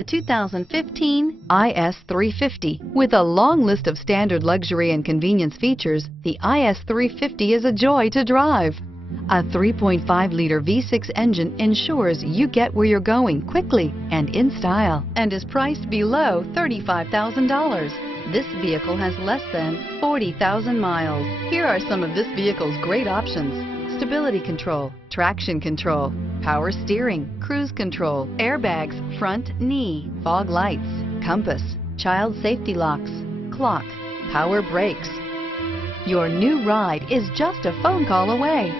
The 2015 IS350. With a long list of standard luxury and convenience features, the IS350 is a joy to drive. A 3.5-liter V6 engine ensures you get where you're going quickly and in style, and is priced below $35,000. This vehicle has less than 40,000 miles. Here are some of this vehicle's great options: stability control, traction control, power steering, cruise control, airbags, front knee, fog lights, compass, child safety locks, clock, power brakes. Your new ride is just a phone call away.